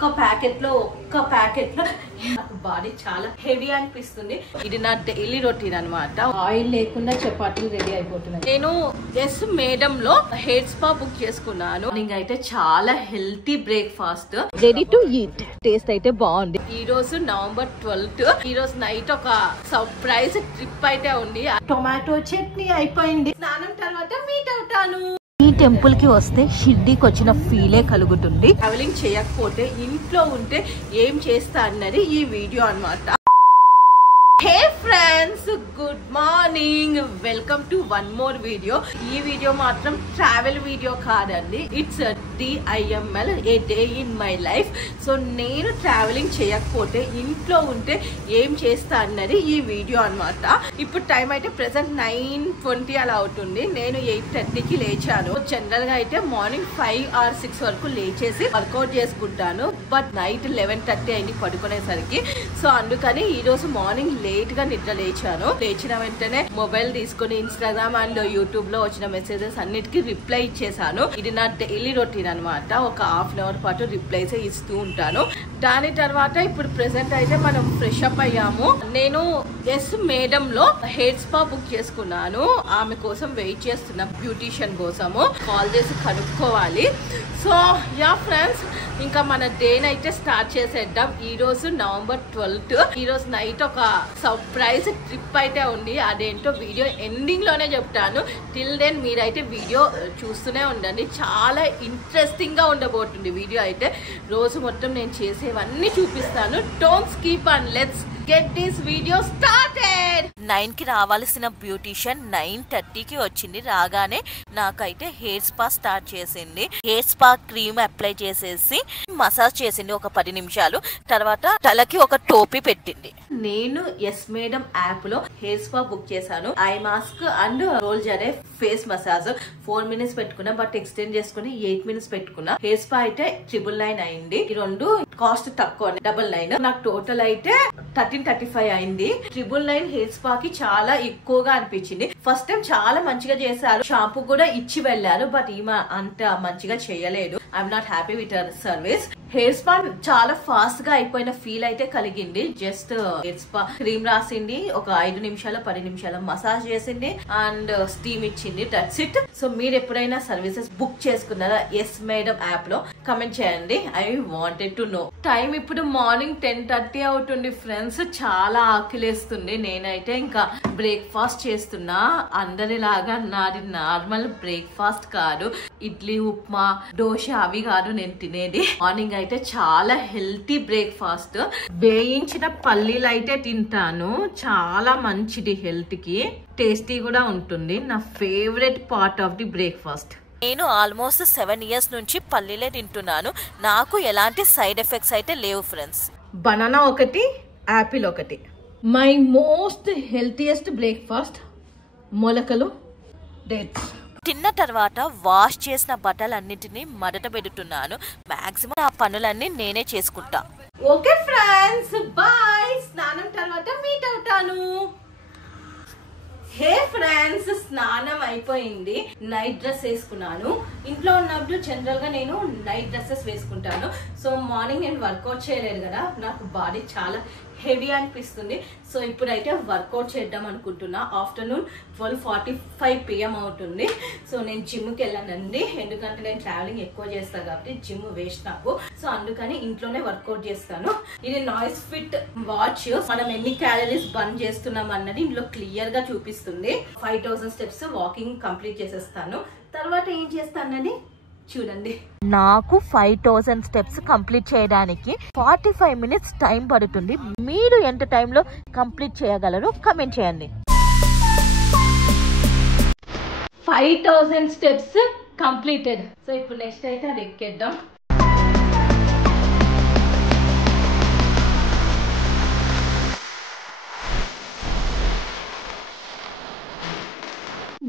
ఒక్క ప్యాకెట్ లో నాకు బాడీ చాలా హెవీ అనిపిస్తుంది. ఇది నా డైలీ రొటీన్ అన్నమాట. ఆయిల్ లేకుండా చపాతీలు రెడీ అయిపోతున్నాయి. నేను ఎస్ మేడం లో హెయిర్ స్పా బుక్ చేసుకున్నాను. అయితే చాలా healthy breakfast ready to eat. Taste అయితే బాగుంది. ఈ రోజు నవంబర్ 12. ఈ రోజు నైట్ ఒక సర్ప్రైజ్ ట్రిప్ అయితే ఉంది. టొమాటో చట్నీ అయిపోయింది. స్నానం తర్వాత మీట్ అవుతాను. ఈ టెంపుల్ కి వస్తే షిర్డీకి వచ్చిన ఫీలే కలుగుతుంది. ట్రావెలింగ్ చేయకపోతే ఇంట్లో ఉంటే ఏం చేస్తా అన్నది ఈ వీడియో అన్నమాట. హే friends, good morning. Welcome to one more video. ఈ వీడియో మాత్రం ట్రావెల్ వీడియో కాదండి. It's DIML, A day in my life. So నేను ట్రావెలింగ్ చేయకపోతే ఇంట్లో ఉంటే ఏం చేస్తా అన్నది ఈ వీడియో అన్నమాట. ఇప్పుడు టైం అయితే ప్రెసెంట్ 9:20 అలా అవుతుంది. నేను 8:30కి లేచాను. జనరల్ గా అయితే మార్నింగ్ 5 or 6 వరకు లేచేసి వర్కౌట్ చేసుకుంటాను. బట్ నైట్ 11:30 అయింది పడుకునేసరికి. సో అందుకని ఈ రోజు మార్నింగ్ లేట్ గా నిద్ర లేచాను. లేచిన వెంటనే మొబైల్ తీసుకుని ఇన్స్టాగ్రామ్ అండ్ యూట్యూబ్ లో వచ్చిన మెసేజెస్ అన్నిటికీ రిప్లై ఇచ్చేసాను. ఇది నా డైలీ రొటీన్ అన్నమాట. ఒక హాఫ్ అన్ అవర్ పాటు రిప్లైస్ ఇస్తూ ఉంటాను. దాని తర్వాత ఇప్పుడు ప్రెసెంట్ అయితే మనం ఫ్రెష్ అప్ అయ్యాము. నేను ఎస్ మేడం లో హెయిర్ స్పా బుక్ చేసుకున్నాను. ఆమె కోసం వెయిట్ చేస్తున్నా, బ్యూటీషియన్ కోసము. కాల్ చేసి కనుక్కోవాలి. సో యా ఫ్రెండ్స్, ఇంకా మన డే అయితే స్టార్ట్ చేసేద్దాం. ఈ రోజు నవంబర్ 12. ఈ రోజు నైట్ ఒక సర్ప్రైజ్ ట్రిప్ అయితే ఉంది. అదేంటో వీడియో ఎండింగ్ లోనే చెప్తాను. టిల్ దెన్ మీరైతే వీడియో చూస్తూనే ఉండండి. చాలా ఇంట్రెస్టింగ్ గా ఉండబోతుంది వీడియో అయితే. రోజు మొత్తం నేను చేసేవన్నీ చూపిస్తాను. Don't skip and let's get this video started. 9కి రావాల్సిన బ్యూటీషియన్ 9:30కి వచ్చింది. రాగానే నాకైతే హెయిర్ స్పా స్టార్ట్ చేసింది. హెయిర్ స్పా క్రీమ్ అప్లై చేసేసి మసాజ్ చేసింది ఒక 10 నిమిషాలు. తర్వాత తలకి ఒక టోపీ పెట్టింది. నేను ఎస్ మేడం యాప్ లో హెయిర్ స్పా బుక్ చేశాను. ఐ మాస్క్ అండ్ రోల్ జరే ఫేస్ మసాజ్ 4 minutes పెట్టుకున్నా. బట్ ఎక్స్టెండ్ చేసుకుని 8 minutes పెట్టుకున్నా. హెయిర్ స్పా అయితే 999 అయింది. ఈ రెండు కాస్ట్ తక్కువ, 99. నాకు టోటల్ అయితే 1335 అయింది. 999 హెయిర్ స్పా కి చాలా ఎక్కువగా అనిపించింది. ఫస్ట్ టైం చాలా మంచిగా చేశారు. షాంపూ కూడా ఇచ్చి వెళ్ళారు. బట్ ఈమె అంత మంచిగా చేయలేదు. I'm not happy with her service. Hair spa చాలా ఫాస్ట్ గా అయిపోయిన ఫీల్ అయితే కలిగింది. జస్ట్ హెయిర్ స్పా క్రీమ్ రాసింది, ఒక 5 నిమిషాలు 10 నిమిషాలు మసాజ్ చేసింది అండ్ స్టీమ్ ఇచ్చింది. That's it. సో మీరు ఎప్పుడైనా సర్వీసెస్ బుక్ చేసుకున్నారా ఎస్ మేడం యాప్ లో? కమెంట్ చేయండి. I wanted to know. Time ఇప్పుడు మార్నింగ్ 10:30 అవుతుంది ఫ్రెండ్స్. చాలా ఆకలిస్తుంది. నేనైతే ఇంకా బ్రేక్ఫాస్ట్ చేస్తున్నా. అందరిలాగా నాది నార్మల్ బ్రేక్ఫాస్ట్ కాదు. ఇడ్లీ, ఉప్మా, దోశ అవి కాదు నేను తినేది. మార్నింగ్ అయితే చాలా హెల్తీ బ్రేక్ఫాస్ట్. వేయించిన పల్లీలు అయితే తింటాను. చాలా మంచిది హెల్త్ కి. టేస్టీ కూడా ఉంటుంది. నా favourite part of the breakfast. నేను ఆల్మోస్ట్ 7 years నుంచి పల్లీలే తింటున్నాను. నాకు ఎలాంటి సైడ్ ఎఫెక్ట్స్ అయితే లేవు ఫ్రెండ్స్. బనానా ఒకటి, యాపిల్ ఒకటి. మై మోస్ట్ హెల్తీయెస్ట్ బ్రేక్ఫాస్ట్ మొలకలు, డేట్స్. తిన్న తర్వాత వాష్ చేసిన బట్టలన్నింటినీ మడత పెడుతున్నాను. మాక్సిమం ఆ పనులన్నీ నేనే చేసుకుంటా. Okay friends, bye. స్నానం తర్వాత మీట్ అవుతాను. హే ఫ్రెండ్స్, స్నానం అయిపోయింది. నైట్ డ్రెస్ వేసుకున్నాను. ఇంట్లో ఉన్నప్పుడు జనరల్ గా నేను నైట్ డ్రెస్సెస్ వేసుకుంటాను. సో మార్నింగ్ నేను వర్కౌట్ చేయలేదు కదా, నాకు బాడీ చాలా హెవీ అనిపిస్తుంది. సో ఇప్పుడైతే వర్కౌట్ చేద్దాం అనుకుంటున్నా. ఆఫ్టర్నూన్ 12:45 PM అవుతుంది. సో నేను జిమ్కి వెళ్ళానండి. ఎందుకంటే నేను ట్రావెలింగ్ ఎక్కువ చేస్తాను కాబట్టి జిమ్ వేస్ట్ నాకు. సో అందుకని ఇంట్లోనే వర్కౌట్ చేస్తాను. ఇది నాయిస్ ఫిట్ వాచ్. మనం ఎన్ని క్యాలరీస్ బర్న్ చేస్తున్నాం అన్నది ఇందులో క్లియర్ గా చూపిస్తుంది. 5000 steps వాకింగ్ కంప్లీట్ చేసేస్తాను. తర్వాత ఏం చేస్తానని చూడండి. నాకు 5000 steps కంప్లీట్ చేయడానికి 45 minutes టైం పడుతుంది. మీరు ఎంత టైంలో కంప్లీట్ చేయగలరు కమెంట్ చేయండి. 5000 steps కంప్లీటెడ్. సో ఇప్పుడు నెక్స్ట్ అయితే అది ఎక్కేద్దాం.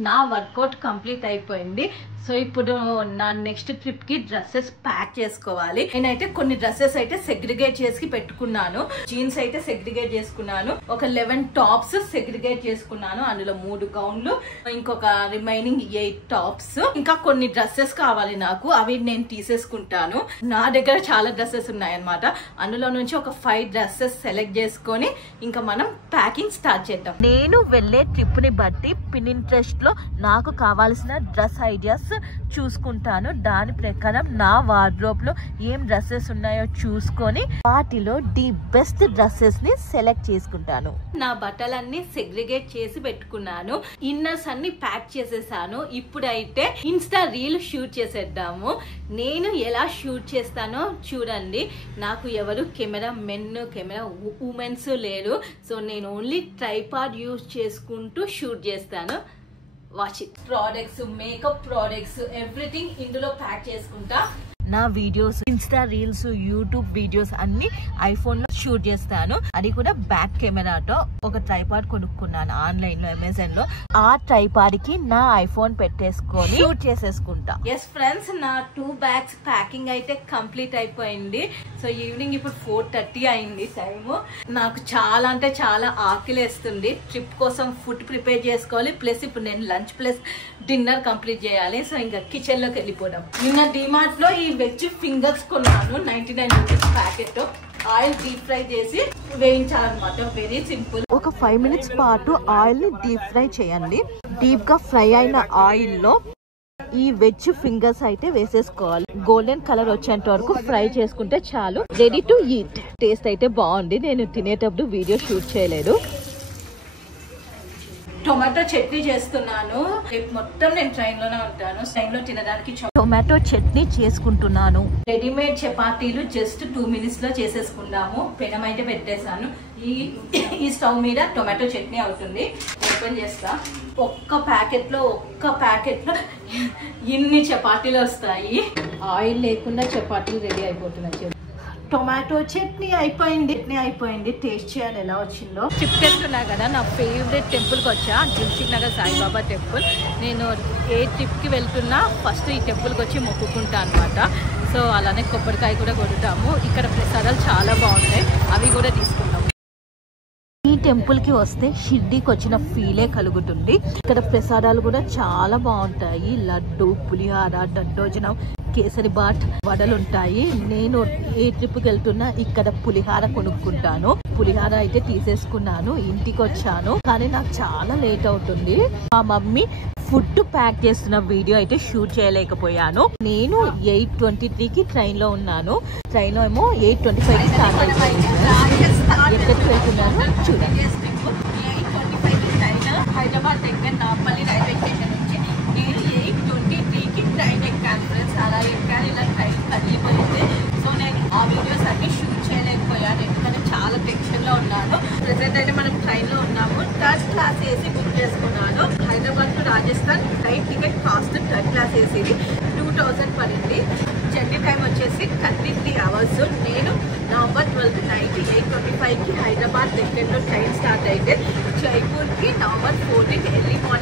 నా వర్కౌట్ కంప్లీట్ అయిపోయింది. సో ఇప్పుడు నా నెక్స్ట్ ట్రిప్ కి డ్రెస్సెస్ ప్యాక్ చేసుకోవాలి. నేనైతే కొన్ని డ్రెస్సెస్ అయితే సెగ్రిగేట్ చేసి పెట్టుకున్నాను. జీన్స్ అయితే సెగ్రిగేట్ చేసుకున్నాను. ఒక 11 టాప్స్ సెగ్రిగేట్ చేసుకున్నాను. అందులో 3 గౌన్లు, ఇంకొక రిమైనింగ్ 8 టాప్స్. ఇంకా కొన్ని డ్రెస్సెస్ కావాలి నాకు, అవి నేను తీసేసుకుంటాను. నా దగ్గర చాలా డ్రెస్సెస్ ఉన్నాయన్నమాట. అందులో నుంచి ఒక 5 డ్రెస్సెస్ సెలెక్ట్ చేసుకొని ఇంకా మనం ప్యాకింగ్ స్టార్ట్ చేద్దాం. నేను వెళ్ళే ట్రిప్ ని బట్టి పినింట్రెస్ట్ లో నాకు కావాల్సిన డ్రెస్ ఐడియాస్ చూసుకుంటాను. దాని ప్రకారం నా వార్డ్రోబ్ లో ఏం డ్రెస్సెస్ ఉన్నాయో చూసుకొని వాటిలో ది బెస్ట్ డ్రెస్సెస్ ని సెలెక్ట్ చేసుకుంటాను. నా బట్టలన్నీ సెగ్రిగేట్ చేసి పెట్టుకున్నాను. ఇన్నర్స్ అన్ని ప్యాక్ చేసేసాను. ఇప్పుడైతే ఇన్స్టా రీల్ షూట్ చేసేద్దాము. నేను ఎలా షూట్ చేస్తానో చూడండి. నాకు ఎవరు కెమెరా మెన్ కెమెరా ఉమెన్స్ లేరు. సో నేను ఓన్లీ ట్రైపాడ్ యూజ్ చేసుకుంటూ షూట్ చేస్తాను. Watch it. Products, makeup products, everything ఇందులో ప్యాక్ చేసుకుంటా. నా videos, Insta reels, YouTube videos అన్ని ఐఫోన్ లో షూట్ చేస్తాను. అది కూడా బ్యాక్ కెమెరాతో. ఒక ట్రైపాడ్ కొనుక్కున్నాను ఆన్లైన్ లో, అమెజాన్ లో. ఆ ట్రైపాడ్ కి నా ఐఫోన్ పెట్టేసుకొని షూట్ చేసేసుకుంటా. ఎస్ ఫ్రెండ్స్, నా 2 బ్యాగ్స్ ప్యాకింగ్ అయితే కంప్లీట్ అయిపోయింది. సో ఈవినింగ్ ఇప్పుడు 4:30 అయింది టైము. నాకు చాలా అంటే చాలా ఆకలేస్తుంది. ట్రిప్ కోసం ఫుడ్ ప్రిపేర్ చేసుకోవాలి. ప్లస్ ఇప్పుడు నేను లంచ్ ప్లస్ డిన్నర్ కంప్లీట్ చేయాలి. సో ఇంకా కిచెన్ లోకి వెళ్ళిపోదాం. నిన్న డిమార్ట్ లో ఈ వెజ్ ఫింగర్స్ కొన్నాను. 99 rupees packet. Oil deep fry చేసి వేయించాలన్నమాట. Very simple. ఒక 5 మినిట్స్ పాటు ఆయిల్ ని డీప్ ఫ్రై చేయండి. డీప్ గా ఫ్రై అయిన ఆయిల్ లో ఈ వెజ్ ఫింగర్స్ అయితే వేసేసుకోవాలి. గోల్డెన్ కలర్ వచ్చేంత వరకు ఫ్రై చేసుకుంటే చాలు. Ready to eat. టేస్ట్ అయితే బాగుంది. నేను తినేటప్పుడు వీడియో షూట్ చేయలేదు. టొమాటో చట్నీ చేస్తున్నాను. రేపు మొత్తం నేను ట్రైన్ లోనే ఉంటాను. ట్రైన్ లో తినడానికి టొమాటో చట్నీ చేసుకుంటున్నాను. రెడీమేడ్ చపాతీలు జస్ట్ 2 మినిట్స్ లో చేసేసుకుందాము. పెనం అయితే పెట్టేశాను. ఈ స్టవ్ మీద టొమాటో చట్నీ అవుతుంది. ఓపెన్ చేస్తా. ఒక్క ప్యాకెట్ లో ఇన్ని చపాతీలు వస్తాయి. ఆయిల్ లేకుండా చపాతీలు రెడీ అయిపోతున్నాయి. టొమాటో చట్నీ అయిపోయింది. టేస్ట్ చేయాలి ఎలా వచ్చిందో. ట్రిప్ వెళ్తున్నా కదా, నా ఫేవరెట్ టెంపుల్కి వచ్చా. దిల్సుఖ్ నగర్ సాయిబాబా టెంపుల్. నేను ఏ ట్రిప్కి వెళ్తున్నా ఫస్ట్ ఈ టెంపుల్కి వచ్చి మొక్కుకుంటా అనమాట. సో అలానే కొబ్బరికాయ కూడా కొడుతాము. ఇక్కడ ప్రసాదాలు చాలా బాగుంటాయి, అవి కూడా తీసుకుంటాము. ఈ టెంపుల్ కి వస్తే షిర్డీకి వచ్చిన ఫీలే కలుగుతుంది. ఇక్కడ ప్రసాదాలు కూడా చాలా బాగుంటాయి. లడ్డు, పులిహార, దద్దోజనం, కేసరి బాట్, వడలు ఉంటాయి. నేను ఏ ట్రిప్కి వెళ్తున్నా ఇక్కడ పులిహార కొనుక్కుంటాను. పులిహార అయితే తీసేసుకున్నాను. ఇంటికి వచ్చాను కానీ నాకు చాలా లేట్ అవుతుంది. మా మమ్మీ ఫుడ్ ప్యాక్ చేస్తున్న వీడియో అయితే షూట్ చేయలేకపోయాను. నేను 8:23కి ట్రైన్ లో ఉన్నాను. ట్రైన్ లో ఏమో 8:25కి స్టార్ట్ అయిపోయింది. ఎక్కడికి వెళ్తున్నాను చూడండి. 8:25కి ట్రైన్ హైదరాబాద్ దగ్గర నాంపల్లి రైల్వే స్టేషన్ నుంచి నేను 8:23కి ట్రైన్ ఎక్కాను ఫ్రెండ్స్. అలా ఎక్కాను. ఇలా ట్రైన్ కదిలిపోయింది. సో నేను ఆ వీడియోస్ అన్ని షూట్ చేయలేకపోయాను ఎందుకంటే చాలా టెన్షన్ లో ఉన్నాను. ప్రెసెంట్ అయితే మనం ట్రైన్ లో ఉన్నాము. 3rd క్లాస్ ఏసీ బుక్ చేసుకున్నాను. Hyderabad to Rajasthan train ticket cost 3rd class ఏసీది 2000 పడింది. జర్నీ టైం వచ్చేసి 33 అవర్స్. నేను నవంబర్ 12 నైట్ 8:25కి హైదరాబాద్ దగ్గరలో ట్రైన్ స్టార్ట్ అయితే జైపూర్కి నవంబర్ 14 ఎర్లీ మార్నింగ్